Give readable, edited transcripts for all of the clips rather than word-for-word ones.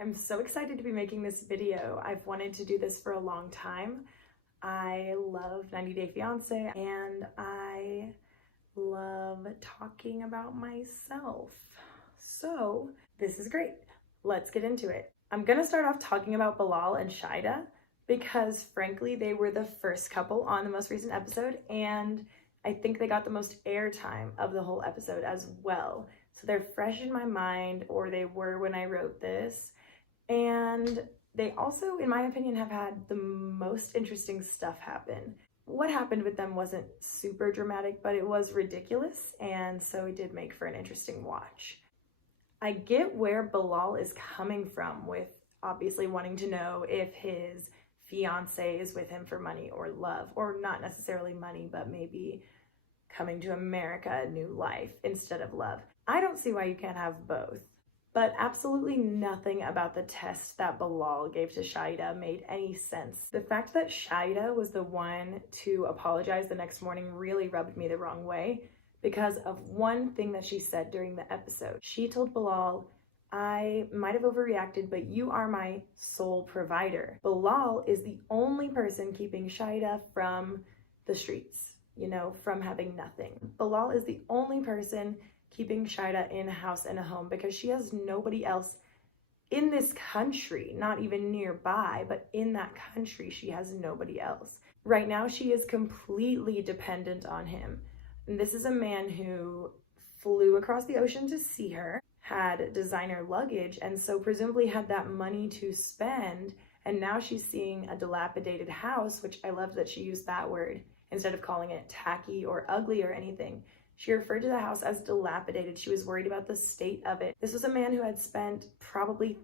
I'm so excited to be making this video. I've wanted to do this for a long time. I love 90 Day Fiance and I love talking about myself. So this is great. Let's get into it. I'm gonna start off talking about Bilal and Shaida because frankly, they were the first couple on the most recent episode and I think they got the most airtime of the whole episode as well. So they're fresh in my mind, or they were when I wrote this. And they also, in my opinion, have had the most interesting stuff happen. What happened with them wasn't super dramatic, but it was ridiculous, and so it did make for an interesting watch. I get where Bilal is coming from with obviously wanting to know if his fiance is with him for money or love, or not necessarily money, but maybe coming to America, a new life instead of love. I don't see why you can't have both. But absolutely nothing about the test that Bilal gave to Shaida made any sense. The fact that Shaida was the one to apologize the next morning really rubbed me the wrong way because of one thing that she said during the episode. She told Bilal, "I might have overreacted, but you are my sole provider." Bilal is the only person keeping Shaida from the streets, from having nothing. Bilal is the only person keeping Shaida in a house and a home because she has nobody else in this country, not even nearby, but in that country, she has nobody else. Right now, she is completely dependent on him. And this is a man who flew across the ocean to see her, had designer luggage, and so presumably had that money to spend. And now she's seeing a dilapidated house, which I love that she used that word instead of calling it tacky or ugly or anything. She referred to the house as dilapidated. She was worried about the state of it. This was a man who had spent probably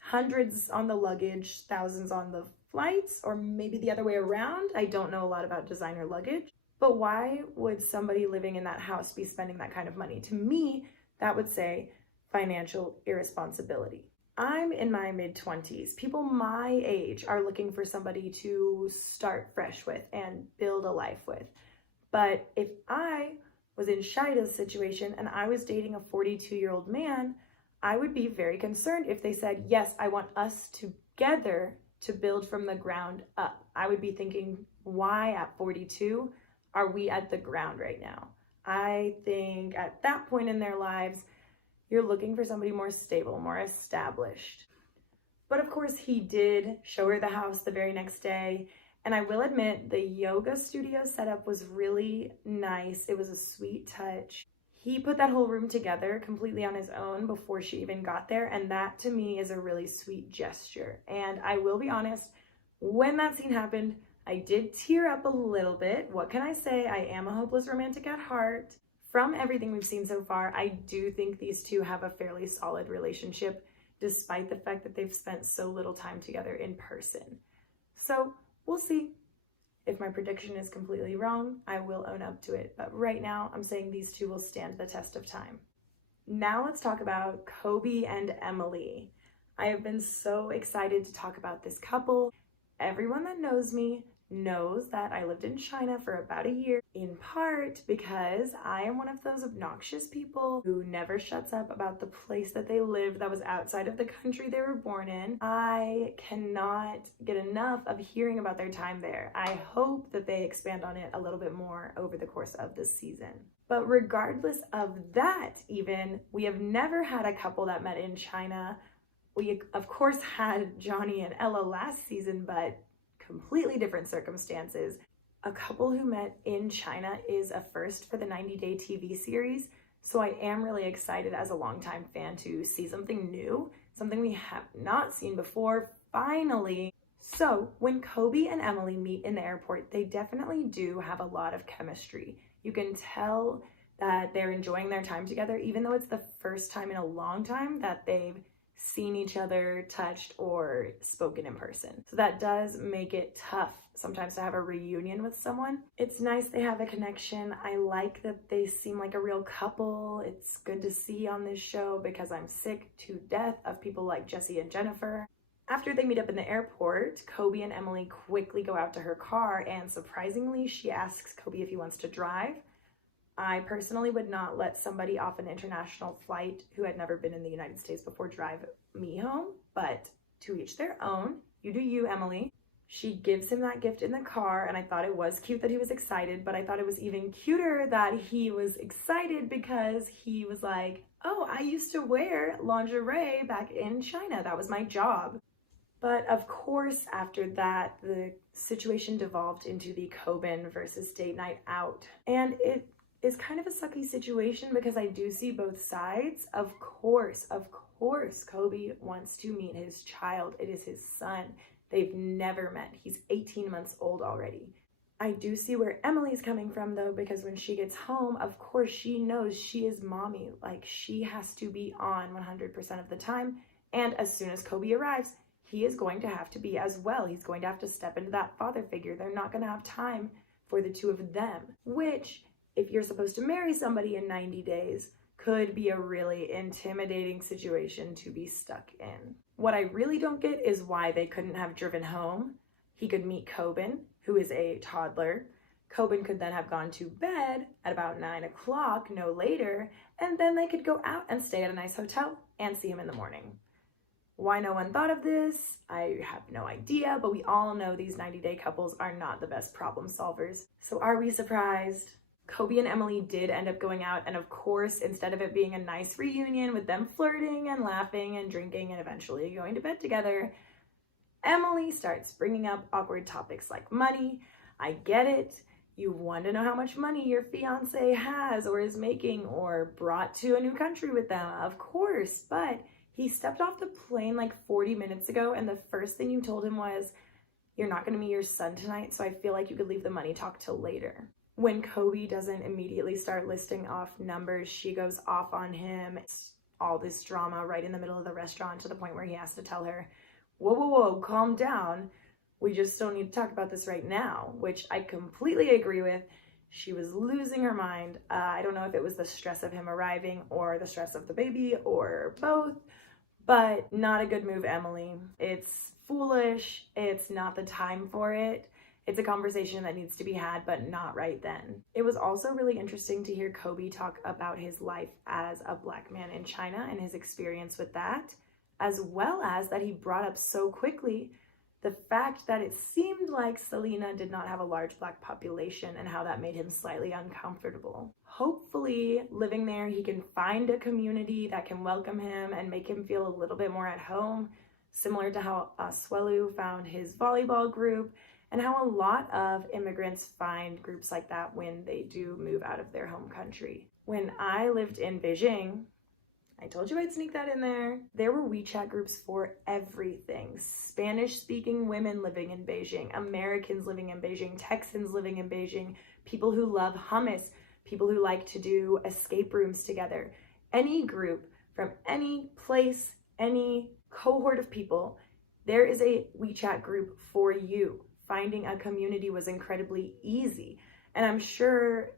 hundreds on the luggage, thousands on the flights, or maybe the other way around. I don't know a lot about designer luggage. But why would somebody living in that house be spending that kind of money? To me, that would say financial irresponsibility. I'm in my mid-20s. People my age are looking for somebody to start fresh with and build a life with. But if I was in Shaida's situation and I was dating a 42-year-old man, I would be very concerned if they said, "Yes, I want us together to build from the ground up." I would be thinking, why at 42 are we at the ground right now? I think at that point in their lives, you're looking for somebody more stable, more established. But of course, he did show her the house the very next day. And I will admit, the yoga studio setup was really nice. It was a sweet touch. He put that whole room together completely on his own before she even got there. And that to me is a really sweet gesture. And I will be honest, when that scene happened, I did tear up a little bit. What can I say? I am a hopeless romantic at heart. From everything we've seen so far, I do think these two have a fairly solid relationship, despite the fact that they've spent so little time together in person. So we'll see. If my prediction is completely wrong, I will own up to it. But right now, I'm saying these two will stand the test of time. Now let's talk about Kobe and Emily. I have been so excited to talk about this couple. Everyone that knows me knows that I lived in China for about a year, in part because I am one of those obnoxious people who never shuts up about the place that they live that was outside of the country they were born in. I cannot get enough of hearing about their time there. I hope that they expand on it a little bit more over the course of this season. But regardless of that, even, we have never had a couple that met in China. We, of course, had Johnny and Ella last season, but completely different circumstances. A couple who met in China is a first for the 90 Day TV series, so I am really excited as a longtime fan to see something new, something we have not seen before, finally. So when Kobe and Emily meet in the airport, they definitely do have a lot of chemistry. You can tell that they're enjoying their time together, even though it's the first time in a long time that they've seen each other, touched, or spoken in person. So that does make it tough sometimes to have a reunion with someone. It's nice they have a connection. I like that they seem like a real couple. It's good to see on this show because I'm sick to death of people like Jesse and Jennifer. After they meet up in the airport, Kobe and Emily quickly go out to her car, and surprisingly, she asks Kobe if he wants to drive. I personally would not let somebody off an international flight who had never been in the United States before drive me home, but to each their own. You do you, Emily. She gives him that gift in the car, and I thought it was cute that he was excited, but I thought it was even cuter that he was excited because he was like, oh, I used to wear lingerie back in China. That was my job. But of course, after that, the situation devolved into the Coben versus date night out. And it is kind of a sucky situation because I do see both sides. Of course, Kobe wants to meet his child. It is his son. They've never met. He's 18 months old already. I do see where Emily's coming from though, because when she gets home, of course she knows she is mommy. Like, she has to be on 100% of the time. And as soon as Kobe arrives, he is going to have to be as well. He's going to have to step into that father figure. They're not going to have time for the two of them, which, if you're supposed to marry somebody in 90 days, could be a really intimidating situation to be stuck in. What I really don't get is why they couldn't have driven home. He could meet Coben, who is a toddler. Coben could then have gone to bed at about 9 o'clock, no later, and then they could go out and stay at a nice hotel and see him in the morning. Why no one thought of this, I have no idea, but we all know these 90-day couples are not the best problem solvers. So are we surprised? Kobe and Emily did end up going out, and of course, instead of it being a nice reunion with them flirting and laughing and drinking and eventually going to bed together, Emily starts bringing up awkward topics like money. I get it. You want to know how much money your fiance has or is making or brought to a new country with them, of course, but he stepped off the plane like 40 minutes ago, and the first thing you told him was, you're not going to meet your son tonight, so I feel like you could leave the money talk till later. When Kobe doesn't immediately start listing off numbers, she goes off on him. It's all this drama right in the middle of the restaurant to the point where he has to tell her, whoa, calm down. We just don't need to talk about this right now, which I completely agree with. She was losing her mind. I don't know if it was the stress of him arriving or the stress of the baby or both, but not a good move, Emily. It's foolish. It's not the time for it. It's a conversation that needs to be had, but not right then. It was also really interesting to hear Kobe talk about his life as a Black man in China and his experience with that, as well as that he brought up so quickly the fact that it seemed like Selena did not have a large Black population and how that made him slightly uncomfortable. Hopefully, living there, he can find a community that can welcome him and make him feel a little bit more at home, similar to how Swelu found his volleyball group, and how a lot of immigrants find groups like that when they do move out of their home country. When I lived in Beijing, I told you I'd sneak that in there. There were WeChat groups for everything. Spanish-speaking women living in Beijing, Americans living in Beijing, Texans living in Beijing, people who love hummus, people who like to do escape rooms together. Any group from any place, any cohort of people, there is a WeChat group for you. Finding a community was incredibly easy. And I'm sure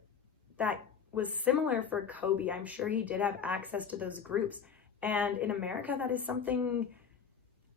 that was similar for Kobe. I'm sure he did have access to those groups. And in America, that is something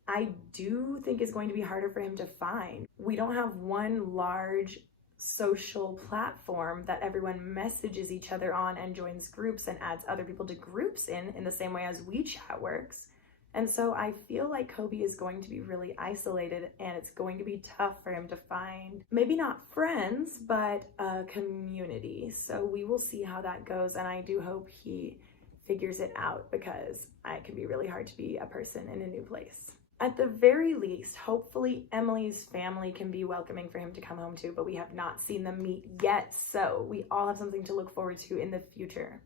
I do think is going to be harder for him to find. We don't have one large social platform that everyone messages each other on and joins groups and adds other people to groups in the same way as WeChat works. And so I feel like Kobe is going to be really isolated, and it's going to be tough for him to find, maybe not friends, but a community. So we will see how that goes, and I do hope he figures it out, because it can be really hard to be a person in a new place. At the very least, hopefully Emily's family can be welcoming for him to come home to, but we have not seen them meet yet, so we all have something to look forward to in the future.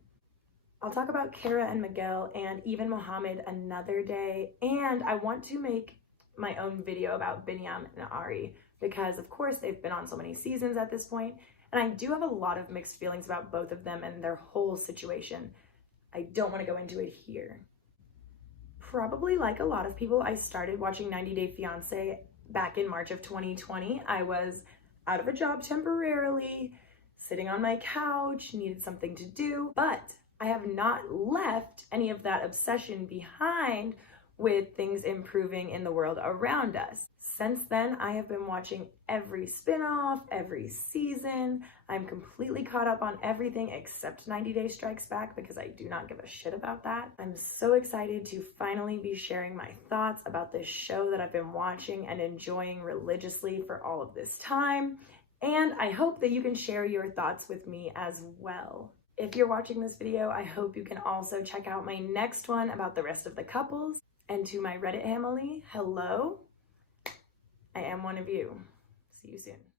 I'll talk about Kara and Miguel and even Mohammed another day, and I want to make my own video about Binyam and Ari because, of course, they've been on so many seasons at this point, and I do have a lot of mixed feelings about both of them and their whole situation. I don't want to go into it here. Probably like a lot of people, I started watching 90 Day Fiancé back in March of 2020. I was out of a job temporarily, sitting on my couch, needed something to do, but I have not left any of that obsession behind with things improving in the world around us. Since then, I have been watching every spin-off, every season. I'm completely caught up on everything except 90 Day Strikes Back because I do not give a shit about that. I'm so excited to finally be sharing my thoughts about this show that I've been watching and enjoying religiously for all of this time. And I hope that you can share your thoughts with me as well. If you're watching this video, I hope you can also check out my next one about the rest of the couples. And to my Reddit Emily, hello. I am one of you. See you soon.